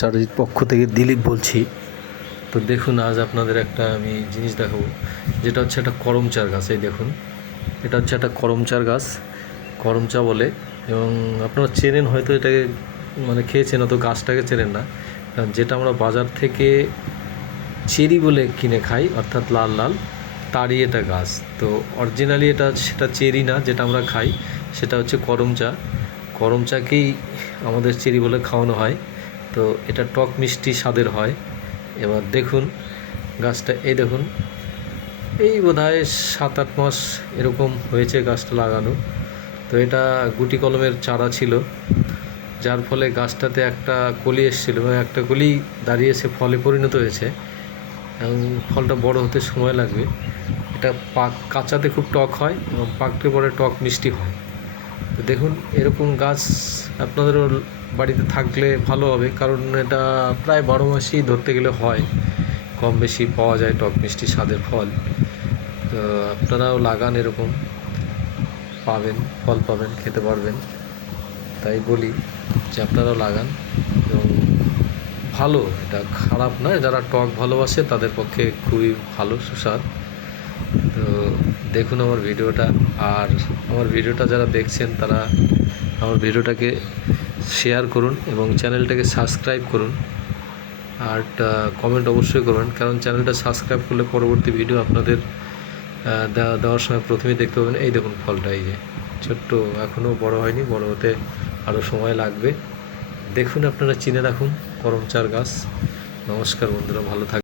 চারির পক্ষ থেকে দিলীপ বলছি। তো দেখুন, আজ আপনাদের একটা আমি জিনিস দেখাবো, যেটা হচ্ছে একটা করমচার গাছ। এই দেখুন, এটা হচ্ছে একটা করমচার গাছ, করমচা বলে। এবং আপনারা চেনেন হয়তো এটাকে, মানে খেয়েছেন, অত গাছটাকে চেনেন না। কারণ যেটা আমরা বাজার থেকে চেরি বলে কিনে খাই, অর্থাৎ লাল লাল, তারই এটা গাছ। তো অরিজিনালি এটা সেটা চেরি না, যেটা আমরা খাই সেটা হচ্ছে করমচা। করমচাকেই আমাদের চেরি বলে খাওয়ানো হয়। তো এটা টক মিষ্টি স্বাদের হয়। এবার দেখুন গাছটা, এই দেখুন, এই বোধহয় 7-8 মাস এরকম হয়েছে গাছটা লাগানো। তো এটা গুটি কলমের চারা ছিল, যার ফলে গাছটাতে একটা কলি এসেছিলো, একটা কলি দাঁড়িয়েছে, ফলে পরিণত হয়েছে এবং ফলটা বড় হতে সময় লাগবে। এটা কাঁচাতে খুব টক হয় এবং পাকতে পরে টক মিষ্টি হয়। তো দেখুন, এরকম গাছ আপনাদেরও বাড়িতে থাকলে ভালো হবে, কারণ এটা প্রায় 12 মাসই ধরতে গেলে হয়, কম বেশি পাওয়া যায় টক মিষ্টি স্বাদের ফল। তো আপনারাও লাগান, এরকম পাবেন, ফল পাবেন, খেতে পারবেন। তাই বলি যে আপনারাও লাগান, এবং ভালো, এটা খারাপ নয়। যারা টক ভালোবাসে তাদের পক্ষে খুবই ভালো, সুস্বাদ। তো দেখুন আমার ভিডিওটা, আর আমার ভিডিওটা যারা দেখছেন তারা আমার ভিডিওটাকে শেয়ার করুন এবং চ্যানেলটাকে সাবস্ক্রাইব করুন। আর কমেন্ট অবশ্যই করবেন, কারণ চ্যানেলটা সাবস্ক্রাইব করলে পরবর্তী ভিডিও আপনাদের দেওয়ার সময় প্রথমেই দেখতে পাবেন। এই দেখুন ফলটা, এই যে ছোট্ট, এখনও বড় হয়নি, বড় হতে আরও সময় লাগবে। দেখুন, আপনারা চিনে রাখুন করমচার গাছ। নমস্কার বন্ধুরা, ভালো থাকবেন।